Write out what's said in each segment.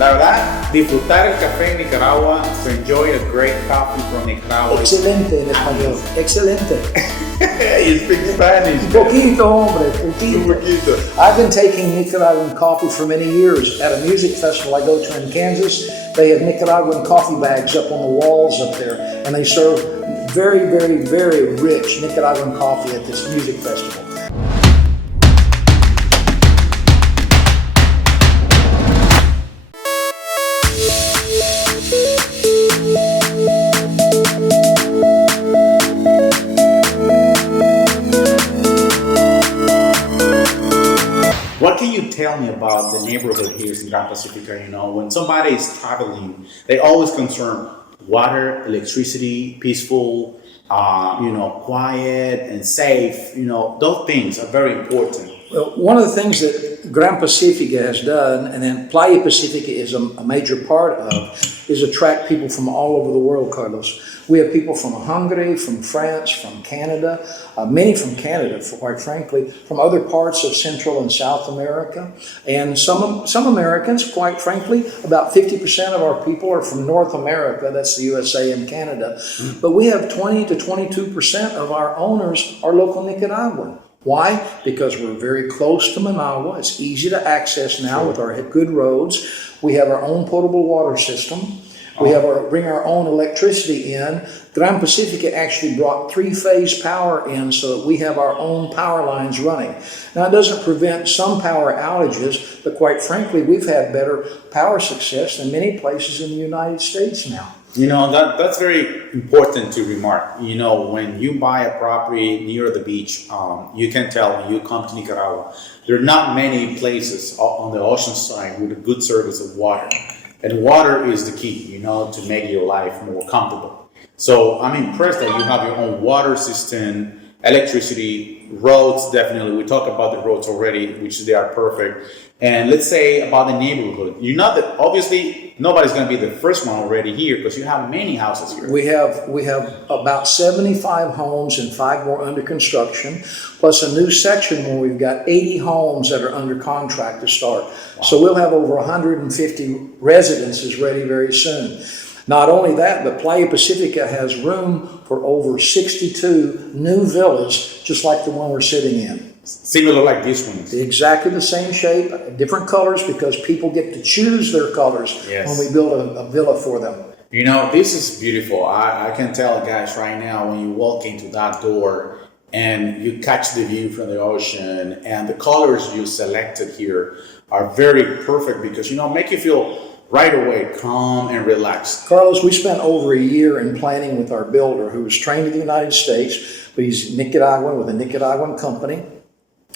La verdad, disfrutar el café en Nicaragua, to enjoy a great coffee from Nicaragua. Excelente en español. Excelente. You speak Spanish. Un poquito, hombre. Un poquito. I've been taking Nicaraguan coffee for many years. At a music festival I go to in Kansas, they have Nicaraguan coffee bags up on the walls up there, and they serve very, very, very rich Nicaraguan coffee at this music festival. What can you tell me about the neighborhood here in Gran Pacifica? You know, when somebody is traveling, they always concern water, electricity, peaceful, quiet and safe. You know, those things are very important. Well, one of the things that Gran Pacifica has done, and then Playa Pacifica is a major part of, is attract people from all over the world, Carlos. We have people from Hungary, from France, from Canada, many from Canada, quite frankly, from other parts of Central and South America, and some Americans, quite frankly. About 50% of our people are from North America, that's the USA and Canada, but we have 20 to 22% of our owners are local Nicaraguan. Why? Because we're very close to Managua. It's easy to access now with our good roads. We have our own potable water system. We bring our own electricity in. Gran Pacifica actually brought 3-phase power in so that we have our own power lines running. Now, it doesn't prevent some power outages, but quite frankly, we've had better power success than many places in the United States now. You know, that's very important to remark. You know, when you buy a property near the beach, you can tell when you come to Nicaragua, there are not many places on the ocean side with a good service of water. And water is the key, you know, to make your life more comfortable. So I'm impressed that you have your own water system, electricity, roads, definitely. We talked about the roads already, which they are perfect. And let's say about the neighborhood. You're not that, obviously, nobody's going to be the first one already here because you have many houses here. We have about 75 homes and 5 more under construction, plus a new section where we've got 80 homes that are under contract to start. Wow. So we'll have over 150 residences ready very soon. Not only that, but Playa Pacifica has room for over 62 new villas, just like the one we're sitting in. Similar like this one. Exactly the same shape, different colors, because people get to choose their colors when we build a villa for them. You know, this is beautiful. I can tell, guys, right now, when you walk into that door and you catch the view from the ocean, and the colors you selected here are very perfect because, you know, make you feel right away calm and relaxed. Carlos, we spent over a year in planning with our builder, who was trained in the United States, but he's Nicaraguan with a Nicaraguan company.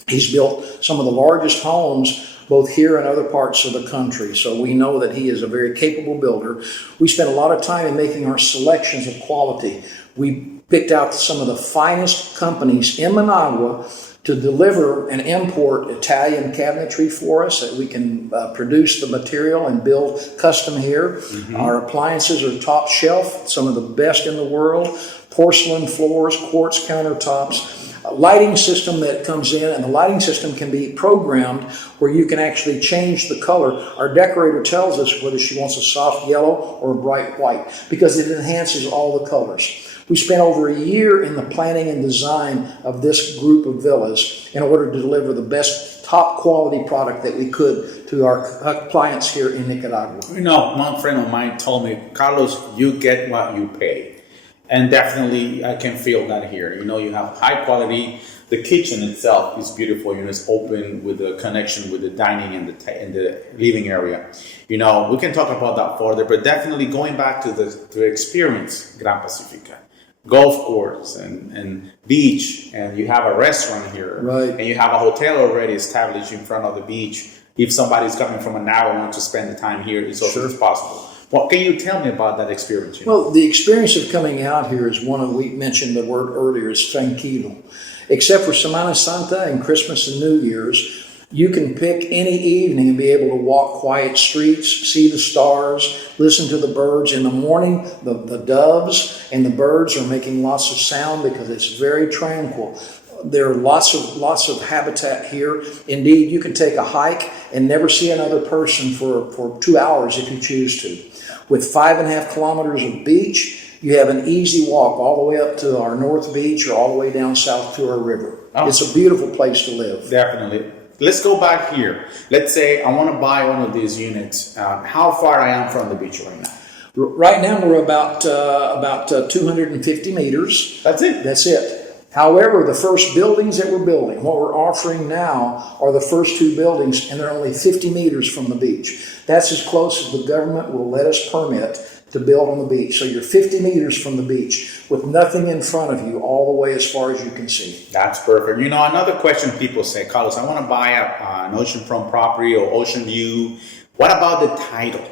He's built some of the largest homes both here and other parts of the country. So we know that he is a very capable builder. We spent a lot of time in making our selections of quality. We picked out some of the finest companies in Managua to deliver and import Italian cabinetry for us, that we can produce the material and build custom here. Our appliances are top shelf, some of the best in the world. Porcelain floors, quartz countertops. A lighting system that comes in, and the lighting system can be programmed where you can actually change the color. Our decorator tells us whether she wants a soft yellow or a bright white because it enhances all the colors. We spent over a year in the planning and design of this group of villas in order to deliver the best top quality product that we could to our clients here in Nicaragua. You know, one friend of mine told me, Carlos, you get what you pay. And definitely, I can feel that here. You know, you have high quality. The kitchen itself is beautiful. You know, it's open with a connection with the dining and the living area. You know, we can talk about that further, but definitely going back to the experience, Gran Pacifica, golf course and beach, and you have a restaurant here, right? And you have a hotel already established in front of the beach. If somebody's coming from an hour and wants to spend the time here, it's also possible. What can you tell me about that experience? You know? Well, the experience of coming out here is one of, we mentioned the word earlier, is tranquilo. Except for Semana Santa and Christmas and New Year's, you can pick any evening and be able to walk quiet streets, see the stars, listen to the birds. In the morning, the doves and the birds are making lots of sound because it's very tranquil. There are lots of habitat here. Indeed, you can take a hike and never see another person for 2 hours if you choose to. With 5.5 kilometers of beach, you have an easy walk all the way up to our North Beach or all the way down south to our river. Oh. It's a beautiful place to live. Definitely. Let's go back here. Let's say I want to buy one of these units. How far I am from the beach right now? Right now we're about 250 meters. That's it. That's it. However, the first buildings that we're building, what we're offering now are the first 2 buildings, and they're only 50 meters from the beach. That's as close as the government will let us permit to build on the beach. So you're 50 meters from the beach with nothing in front of you all the way as far as you can see. That's perfect. You know, another question people say, Carlos, I want to buy an oceanfront property or ocean view. What about the title?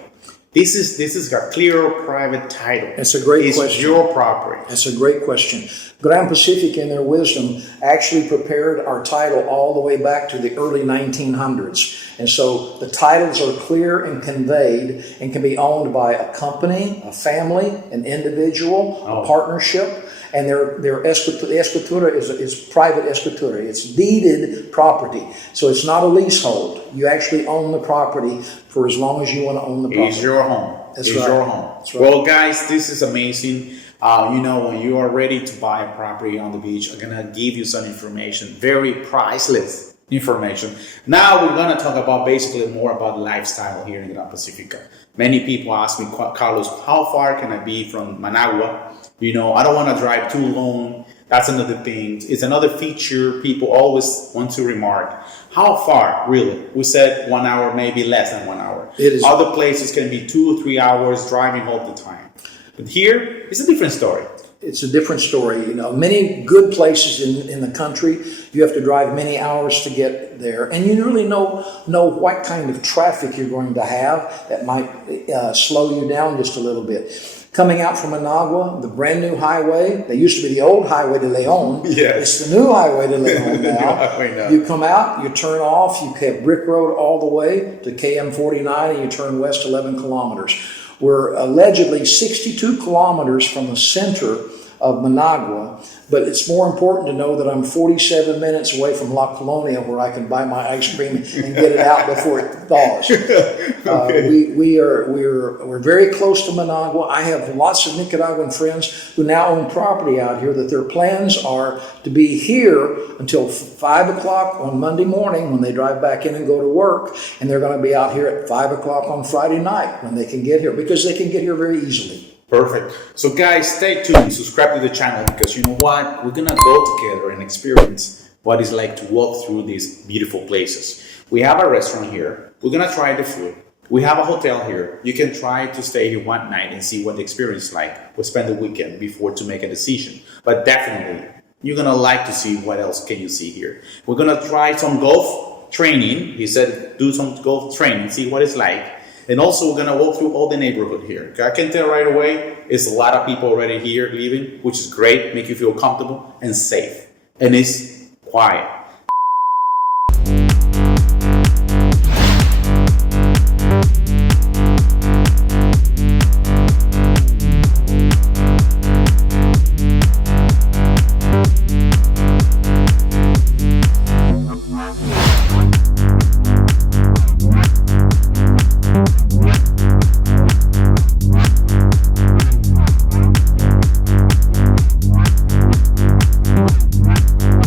This is a clear private title. It's a great question. It's your property. That's a great question. Gran Pacifica, in their wisdom, actually prepared our title all the way back to the early 1900s. And so the titles are clear and conveyed and can be owned by a company, a family, an individual, a partnership. And their escritura is private escritura. It's deeded property. So it's not a leasehold. You actually own the property for as long as you want to own the property. It's your home. That's it's right. your home. That's right. Well, guys, this is amazing. You know, when you are ready to buy a property on the beach, I'm going to give you some information, very priceless information. Now we're going to talk about basically more about lifestyle here in Gran Pacifica. Many people ask me, Carlos, how far can I be from Managua? You know, I don't want to drive too long. That's another thing. It's another feature people always want to remark. How far, really? We said 1 hour, maybe less than 1 hour. It is. Other places can be 2 or 3 hours driving all the time. But here, it's a different story. It's a different story. You know, many good places in the country, you have to drive many hours to get there. And you really know what kind of traffic you're going to have that might slow you down just a little bit. Coming out from Managua, the brand new highway, they used to be the old highway de Leon. Yes. It's the new highway de Leon now. You come out, you turn off, you have Brick Road all the way to KM 49 and you turn west 11 kilometers. We're allegedly 62 kilometers from the center of Managua, but it's more important to know that I'm 47 minutes away from La Colonia where I can buy my ice cream and get it out before it thaws. Okay. We're very close to Managua. I have lots of Nicaraguan friends who now own property out here that their plans are to be here until 5 o'clock on Monday morning when they drive back in and go to work, and they're going to be out here at 5 o'clock on Friday night when they can get here, because they can get here very easily. Perfect. So guys, stay tuned, subscribe to the channel, because you know what? We're going to go together and experience what it's like to walk through these beautiful places. We have a restaurant here. We're going to try the food. We have a hotel here. You can try to stay here one night and see what the experience is like. We'll spend the weekend before to make a decision. But definitely, you're going to like to see what else can you see here. We're going to try some golf training. He said do some golf training, see what it's like. And also we're going to walk through all the neighborhood here. I can tell right away, it's a lot of people already here leaving, which is great, make you feel comfortable and safe. And it's quiet.